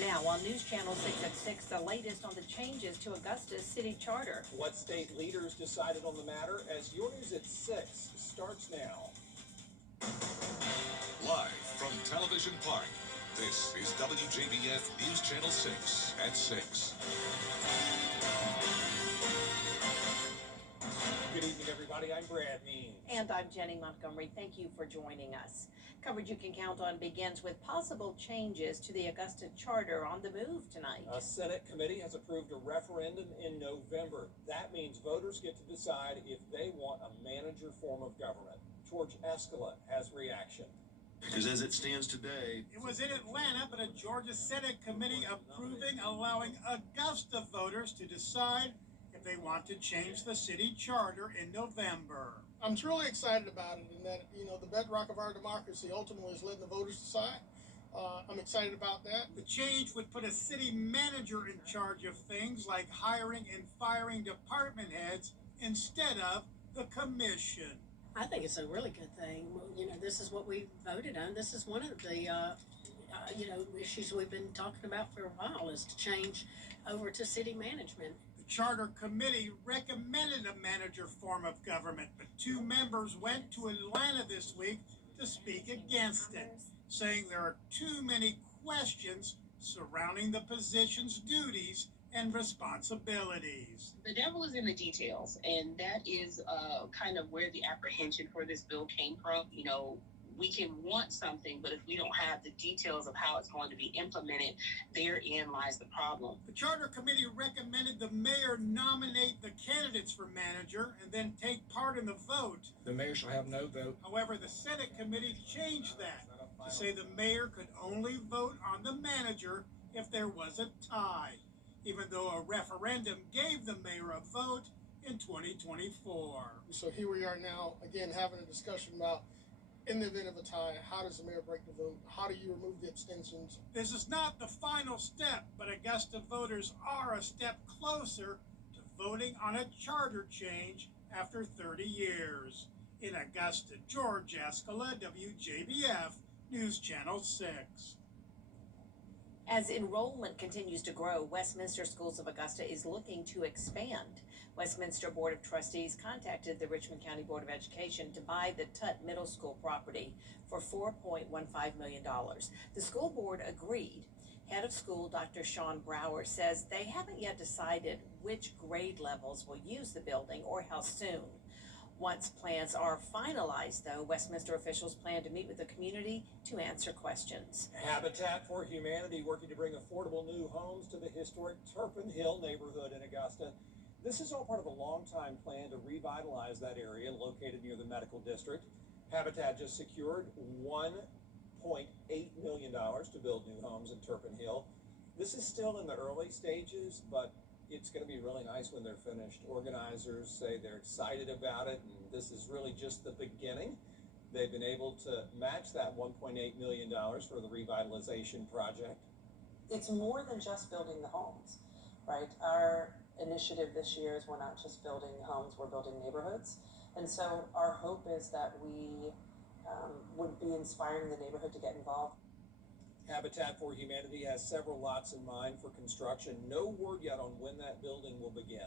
Now on News Channel 6 at 6, the latest on the changes to Augusta's city charter. What state leaders decided on the matter as your News at 6 starts now. Live from Television Park, this is WJBF News Channel 6 at 6. Good evening, everybody. I'm Brad Means. And I'm Jenny Montgomery. Thank you for joining us. Coverage you can count on begins with possible changes to the Augusta charter on the move tonight. A Senate committee has approved a referendum in November. That means voters get to decide if they want a manager form of government. George Escala has reaction. Because as it stands today, it was in Atlanta, but a Georgia Senate committee approving allowing Augusta voters to decide if they want to change the city charter in November. I'm truly excited about it, and that, the bedrock of our democracy ultimately is letting the voters decide. I'm excited about that. The change would put a city manager in charge of things like hiring and firing department heads instead of the commission. I think it's a really good thing. This is what we voted on. This is one of the, issues we've been talking about for a while, is to change over to city management. The Charter Committee recommended a manager form of government, but 2 members went to Atlanta this week to speak against it, saying there are too many questions surrounding the position's duties and responsibilities. The devil is in the details, and that is kind of where the apprehension for this bill came from. We can want something, but if we don't have the details of how it's going to be implemented, therein lies the problem. The Charter Committee recommended the mayor nominate the candidates for manager and then take part in the vote. The mayor shall have no vote. However, the Senate committee changed that to say the mayor could only vote on the manager if there was a tie, even though a referendum gave the mayor a vote in 2024. So here we are now, again, having a discussion about, in the event of a tie, how does the mayor break the vote? How do you remove the abstentions? This is not the final step, but Augusta voters are a step closer to voting on a charter change after 30 years. In Augusta, George Escala, WJBF, News Channel 6. As enrollment continues to grow, Westminster Schools of Augusta is looking to expand. Westminster Board of Trustees contacted the Richmond County Board of Education to buy the Tutt Middle School property for $4.15 million. The school board agreed. Head of school Dr. Sean Brower says they haven't yet decided which grade levels will use the building or how soon. Once plans are finalized, though, Westminster officials plan to meet with the community to answer questions. Habitat for Humanity working to bring affordable new homes to the historic Turpin Hill neighborhood in Augusta. This is all part of a long-time plan to revitalize that area located near the medical district. Habitat just secured $1.8 million to build new homes in Turpin Hill. This is still in the early stages, but it's going to be really nice when they're finished. Organizers say they're excited about it, and this is really just the beginning. They've been able to match that $1.8 million for the revitalization project. It's more than just building the homes, right? Our initiative this year is we're not just building homes, we're building neighborhoods. And so our hope is that we would be inspiring the neighborhood to get involved. Habitat for Humanity has several lots in mind for construction. No word yet on when that building will begin.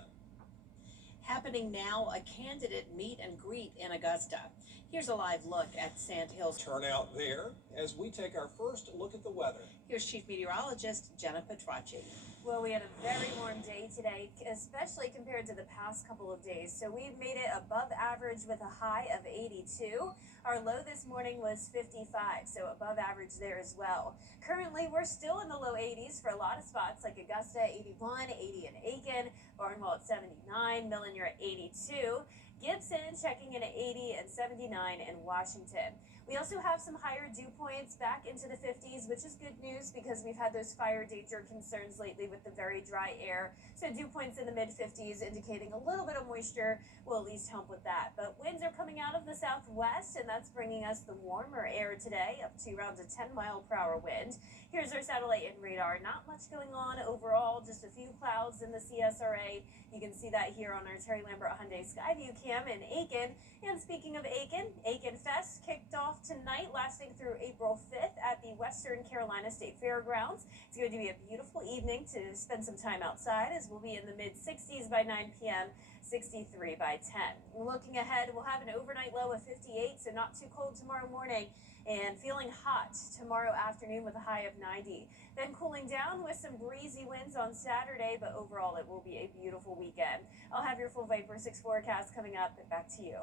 Happening now, a candidate meet and greet in Augusta. Here's a live look at Sand Hills. Turnout there as we take our first look at the weather. Here's Chief Meteorologist Jenna Petracci. Well, we had a very warm day today, especially compared to the past couple of days. So we made it above average with a high of 82. Our low this morning was 55, so above average there as well. Currently, we're still in the low 80s for a lot of spots like Augusta, 81, 80 in Aiken, Barnwell at 79, Milliner at 82, Gibson checking in at 80 and 79 in Washington. We also have some higher dew points back into the 50s, which is good news because we've had those fire danger concerns lately with the very dry air. So dew points in the mid-50s indicating a little bit of moisture will at least help with that. But winds are coming out of the southwest, and that's bringing us the warmer air today up to around a 10-mile-per-hour wind. Here's our satellite and radar. Not much going on overall, just a few clouds in the CSRA. You can see that here on our Terry Lambert Hyundai Skyview cam in Aiken. And speaking of Aiken, Aiken Fest kicked off tonight. overnight lasting through April 5th at the Western Carolina State Fairgrounds. It's going to be a beautiful evening to spend some time outside, as we'll be in the mid-60s by 9 p.m., 63 by 10. Looking ahead, we'll have an overnight low of 58, so not too cold tomorrow morning, and feeling hot tomorrow afternoon with a high of 90. Then cooling down with some breezy winds on Saturday, but overall it will be a beautiful weekend. I'll have your full Viper 6 forecast coming up, but back to you.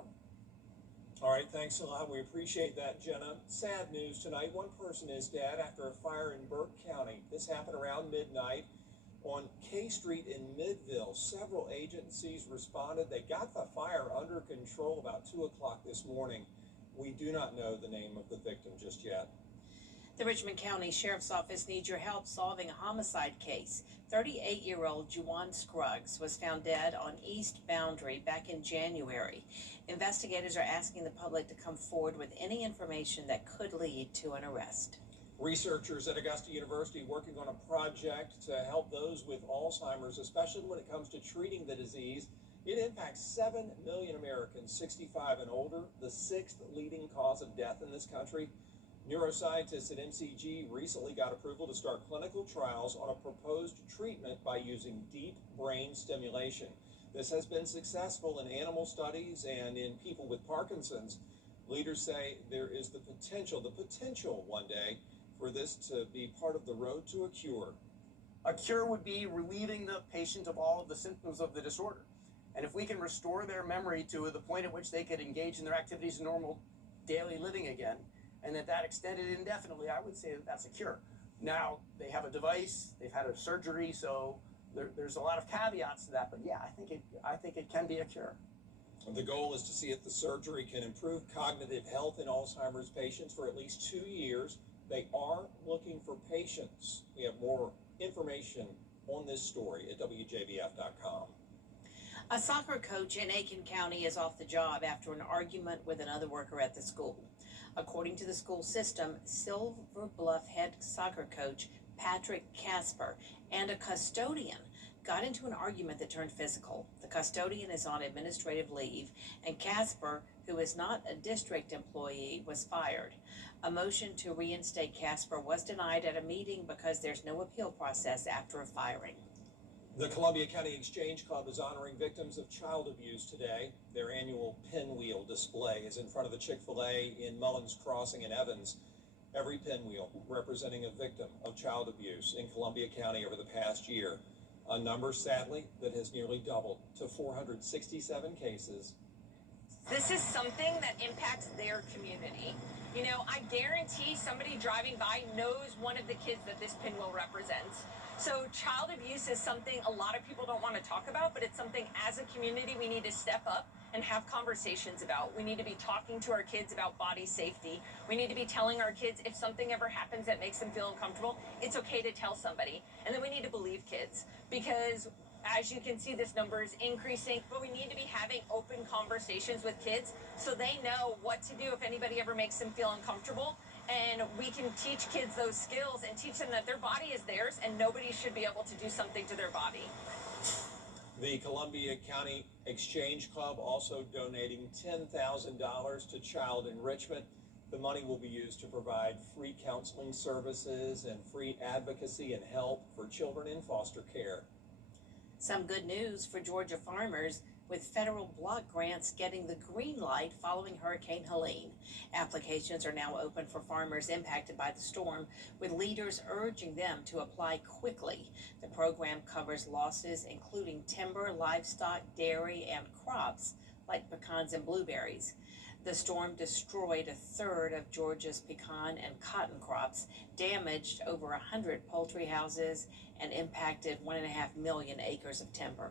All right, thanks a lot. We appreciate that, Jenna. Sad news tonight. One person is dead after a fire in Burke County. This happened around midnight on K Street in Midville. Several agencies responded. They got the fire under control about 2 o'clock this morning. We do not know the name of the victim just yet. The Richmond County Sheriff's Office needs your help solving a homicide case. 38-year-old Juwan Scruggs was found dead on East Boundary back in January. Investigators are asking the public to come forward with any information that could lead to an arrest. Researchers at Augusta University working on a project to help those with Alzheimer's, especially when it comes to treating the disease. It impacts 7 million Americans 65 and older, the 6th leading cause of death in this country. Neuroscientists at MCG recently got approval to start clinical trials on a proposed treatment by using deep brain stimulation. This has been successful in animal studies and in people with Parkinson's. Leaders say there is the potential one day for this to be part of the road to a cure. A cure would be relieving the patient of all of the symptoms of the disorder. And if we can restore their memory to the point at which they could engage in their activities in normal daily living again, and that extended indefinitely, I would say that that's a cure. Now, they have a device, they've had a surgery, so there's a lot of caveats to that, but yeah, I think it can be a cure. The goal is to see if the surgery can improve cognitive health in Alzheimer's patients for at least 2 years. They are looking for patients. We have more information on this story at WJBF.com. A soccer coach in Aiken County is off the job after an argument with another worker at the school. According to the school system, Silver Bluff head soccer coach Patrick Casper and a custodian got into an argument that turned physical. The custodian is on administrative leave, and Casper, who is not a district employee, was fired. A motion to reinstate Casper was denied at a meeting because there's no appeal process after a firing. The Columbia County Exchange Club is honoring victims of child abuse today. Their annual pinwheel display is in front of the Chick-fil-A in Mullins Crossing in Evans. Every pinwheel representing a victim of child abuse in Columbia County over the past year. A number, sadly, that has nearly doubled to 467 cases. This is something that impacts their community. You know, I guarantee somebody driving by knows one of the kids that this pinwheel represents. So child abuse is something a lot of people don't want to talk about, but it's something as a community we need to step up and have conversations about. We need to be talking to our kids about body safety. We need to be telling our kids if something ever happens that makes them feel uncomfortable, it's okay to tell somebody. And then we need to believe kids, because as you can see, this number is increasing, but we need to be having open conversations with kids so they know what to do if anybody ever makes them feel uncomfortable. And we can teach kids those skills and teach them that their body is theirs and nobody should be able to do something to their body. The Columbia County Exchange Club also donating $10,000 to child enrichment. The money will be used to provide free counseling services and free advocacy and help for children in foster care. Some good news for Georgia farmers, with federal block grants getting the green light following Hurricane Helene. Applications are now open for farmers impacted by the storm, with leaders urging them to apply quickly. The program covers losses including timber, livestock, dairy, and crops like pecans and blueberries. The storm destroyed a third of Georgia's pecan and cotton crops, damaged over 100 poultry houses, and impacted 1.5 million acres of timber.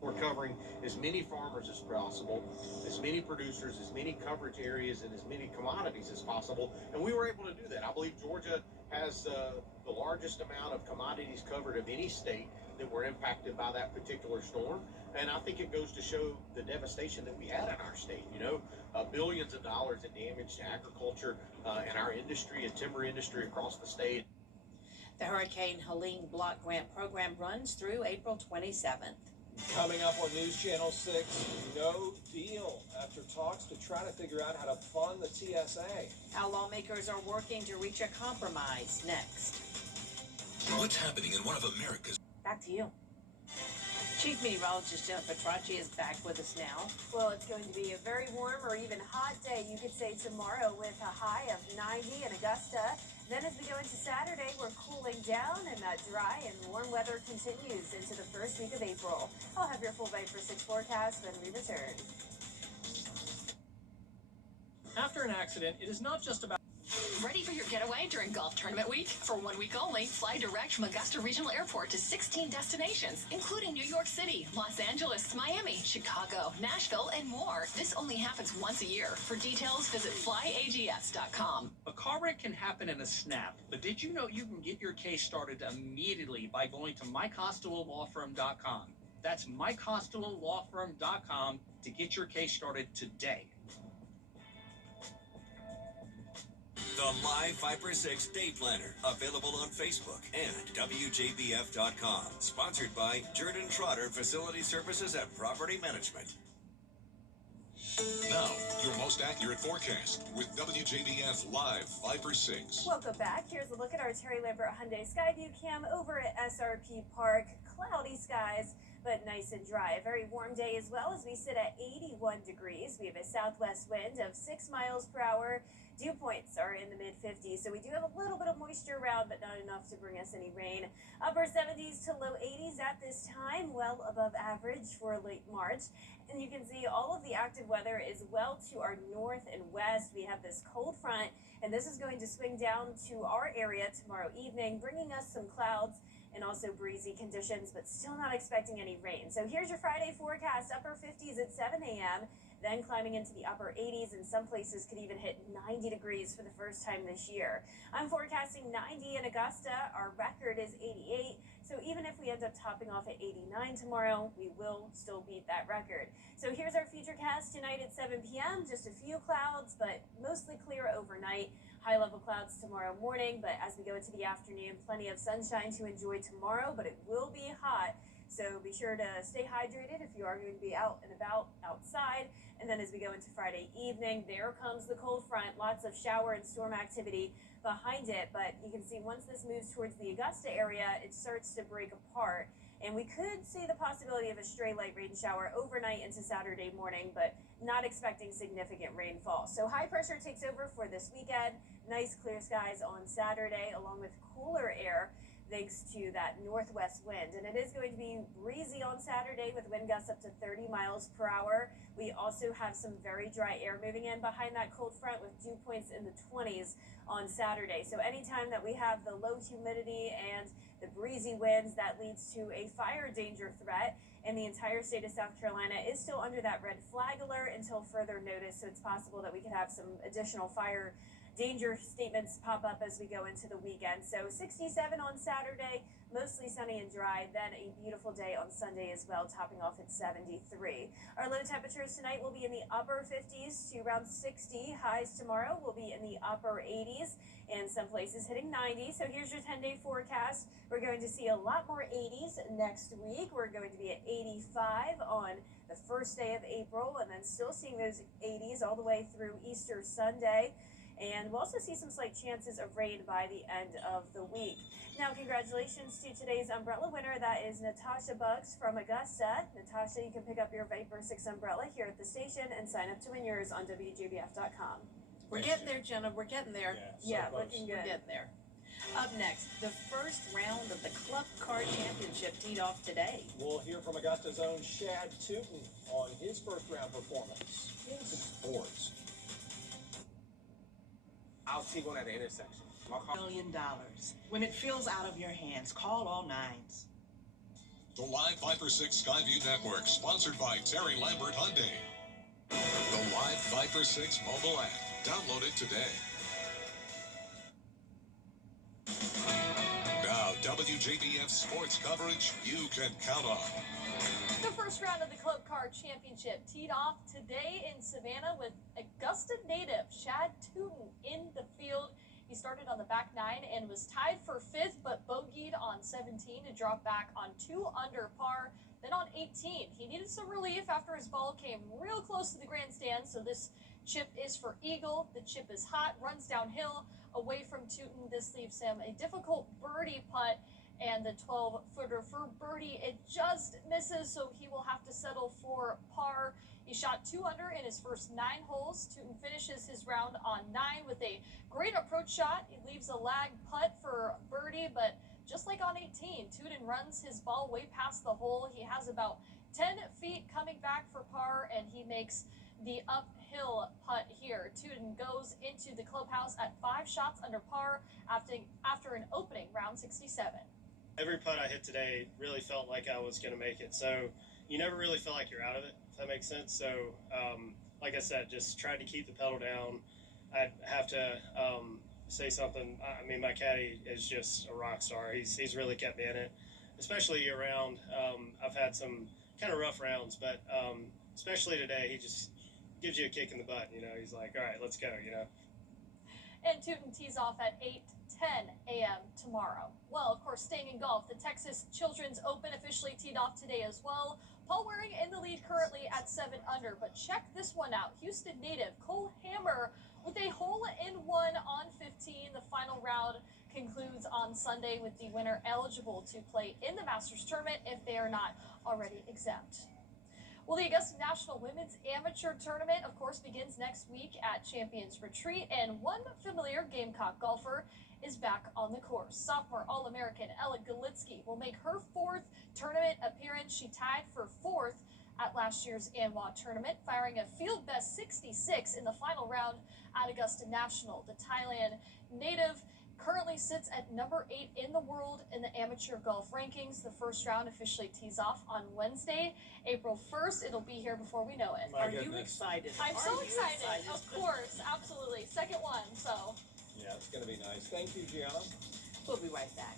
We're covering as many farmers as possible, as many producers, as many coverage areas, and as many commodities as possible, and we were able to do that. I believe Georgia has the largest amount of commodities covered of any state that were impacted by that particular storm, and I think it goes to show the devastation that we had in our state. You know, billions of dollars in damage to agriculture and our industry and timber industry across the state. The Hurricane Helene Block Grant Program runs through April 27th. Coming up on News Channel 6, no deal after talks to try to figure out how to fund the TSA. How lawmakers are working to reach a compromise next. What's happening in one of America's... Back to you. Chief Meteorologist Jennifer Tracci is back with us now. Well, it's going to be a very warm or even hot day, you could say, tomorrow with a high of 90 in Augusta. Then as we go into Saturday, we're cooling down and that dry and warm weather continues into the first week of April. I'll have your full Viper 6 forecast when we return. After an accident, it is not just about... Ready for your getaway during golf tournament week? For 1 week only, fly direct from Augusta Regional Airport to 16 destinations, including New York City, Los Angeles, Miami, Chicago, Nashville, and more. This only happens once a year. For details, visit flyags.com. A car wreck can happen in a snap, but did you know you can get your case started immediately by going to mycostellolawfirm.com? That's mycostellolawfirm.com to get your case started today. The Live Viper 6 Day Planner, available on Facebook and WJBF.com. Sponsored by Jordan Trotter Facility Services and Property Management. Now, your most accurate forecast with WJBF Live Viper 6. Welcome back. Here's a look at our Terry Lambert Hyundai Skyview Cam over at SRP Park. Cloudy skies, but nice and dry. A very warm day as well as we sit at 81 degrees. We have a southwest wind of 6 miles per hour. Dew points are in the mid-50s, so we do have a little bit of moisture around, but not enough to bring us any rain. Upper 70s to low 80s at this time, well above average for late March. And you can see all of the active weather is well to our north and west. We have this cold front, and this is going to swing down to our area tomorrow evening, bringing us some clouds and also breezy conditions, but still not expecting any rain. So here's your Friday forecast, upper 50s at 7 a.m., then climbing into the upper 80s, and some places could even hit 90 degrees for the first time this year. I'm forecasting 90 in Augusta. Our record is 88, so even if we end up topping off at 89 tomorrow, we will still beat that record. So here's our futurecast tonight at 7 p.m. Just a few clouds, but mostly clear overnight. High-level clouds tomorrow morning, but as we go into the afternoon, plenty of sunshine to enjoy tomorrow, but it will be hot. So be sure to stay hydrated if you are going to be out and about outside. And then as we go into Friday evening, there comes the cold front, lots of shower and storm activity behind it. But you can see once this moves towards the Augusta area, it starts to break apart. And we could see the possibility of a stray light rain shower overnight into Saturday morning, but not expecting significant rainfall. So high pressure takes over for this weekend. Nice clear skies on Saturday, along with cooler air thanks to that northwest wind. And it is going to be breezy on Saturday with wind gusts up to 30 miles per hour. We also have some very dry air moving in behind that cold front with dew points in the 20s on Saturday. So anytime that we have the low humidity and the breezy winds, that leads to a fire danger threat. And the entire state of South Carolina is still under that red flag alert until further notice. So it's possible that we could have some additional fire danger statements pop up as we go into the weekend. So 67 on Saturday, mostly sunny and dry, then a beautiful day on Sunday as well, topping off at 73. Our low temperatures tonight will be in the upper 50s to around 60. Highs tomorrow will be in the upper 80s and some places hitting 90. So here's your 10-day forecast. We're going to see a lot more 80s next week. We're going to be at 85 on the first day of April, and then still seeing those 80s all the way through Easter Sunday. And we'll also see some slight chances of rain by the end of the week. Now, congratulations to today's umbrella winner. That is Natasha Bucks from Augusta. Natasha, you can pick up your Viper 6 umbrella here at the station and sign up to win yours on WJBF.com. We're getting there, Jenna. We're getting there. Yeah, looking good. We're getting there. Up next, the first round of the Club Car Championship teed off today. We'll hear from Augusta's own Shad Tootin on his first round performance in sports. I'll T1 at the intersection. $1 million. When it feels out of your hands, call all nines. The Live Viper 6 Skyview Network, sponsored by Terry Lambert Hyundai. The Live Viper 6 mobile app. Download it today. Now, WJBF sports coverage you can count on. The first round of the Club Car Championship teed off today in Savannah with Augusta native Shad Tootin in the field. He started on the back nine and was tied for fifth, but bogeyed on 17 to drop back on 2 under par Then on 18, he needed some relief after his ball came real close to the grandstand, so this chip is for eagle. The chip is hot, runs downhill away from Tootin. This leaves him a difficult birdie putt, and the 12-footer for birdie, it just misses, so he will have to settle for par. He shot 2 under in his first 9 holes. Tootin finishes his round on 9 with a great approach shot. He leaves a lag putt for birdie, but just like on 18, Tootin runs his ball way past the hole. He has about 10 feet coming back for par, and he makes the uphill putt here. Tootin goes into the clubhouse at 5 shots under par after an opening round 67. Every putt I hit today really felt like I was going to make it. So you never really feel like you're out of it, if that makes sense. So, like I said, just tried to keep the pedal down. I have to say something. I mean, my caddy is just a rock star. He's really kept me in it, especially around. I've had some kind of rough rounds, but especially today, he just gives you a kick in the butt. You know, he's like, all right, let's go, you know. And Tootin tees off at 8:10 a.m. tomorrow. Well, of course, staying in golf, the Texas Children's Open officially teed off today as well. Paul Waring in the lead currently at 7 under, but check this one out. Houston native Cole Hammer with a hole-in-one on 15. The final round concludes on Sunday with the winner eligible to play in the Masters tournament if they are not already exempt. Well, the Augusta National Women's Amateur Tournament, of course, begins next week at Champions Retreat, and one familiar Gamecock golfer is back on the course. Sophomore All-American Ella Golitsky will make her 4th tournament appearance. She tied for 4th at last year's ANWA tournament, firing a field best 66 in the final round at Augusta National. The Thailand native currently sits at number 8 in the world in the amateur golf rankings. The first round officially tees off on Wednesday, April 1st. It'll be here before we know it. Are you excited? I'm so excited. Of course, absolutely. Second one, so. Yeah, it's going to be nice. Thank you, Gianna. We'll be right back.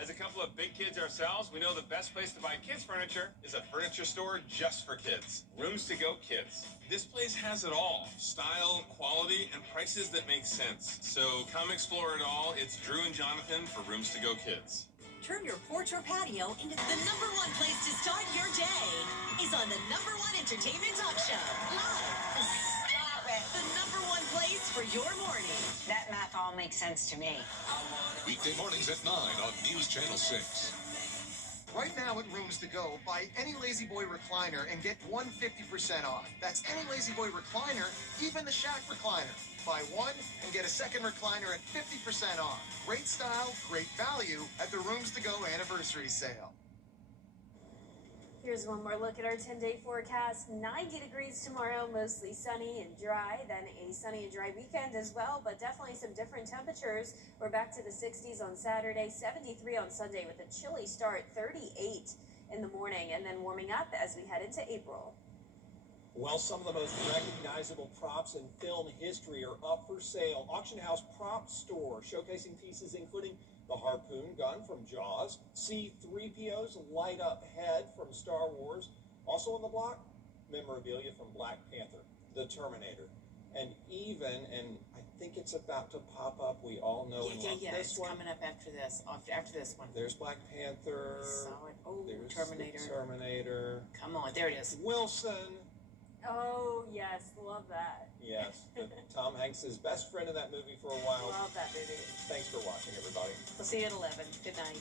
As a couple of big kids ourselves, we know the best place to buy kids' furniture is a furniture store just for kids. Rooms to Go Kids. This place has it all. Style, quality, and prices that make sense. So come explore it all. It's Drew and Jonathan for Rooms to Go Kids. Turn your porch or patio into the #1 place to start your day is on the #1 entertainment talk show. Live. Stop it. The #1 place for your morning. That math all makes sense to me. Weekday mornings at 9 on News Channel 6. Right now at Rooms to Go, buy any Lazy Boy recliner and get 150% off. That's any Lazy Boy recliner, even the Shack recliner. Buy one and get a second recliner at 50% off. Great style, great value at the Rooms to Go anniversary sale. Here's one more look at our 10-day forecast. 90 degrees tomorrow, mostly sunny and dry. Then a sunny and dry weekend as well, but definitely some different temperatures. We're back to the 60s on Saturday, 73 on Sunday with a chilly start, 38 in the morning, and then warming up as we head into April. Well, some of the most recognizable props in film history are up for sale. Auction House Prop Store, showcasing pieces including the harpoon gun from Jaws, C-3PO's light-up head from Star Wars. Also on the block, memorabilia from Black Panther, the Terminator, and even, and I think it's about to pop up, we all know and love this It's one. coming up after this. After this one. There's Black Panther. Saw it. Oh, There's Terminator. the Terminator. Come on, there it is. Wilson. Oh, yes, love that. Yes, Tom Hanks' best friend in that movie for a while. Love that movie. Thanks for watching, everybody. We'll see you at 11. Good night.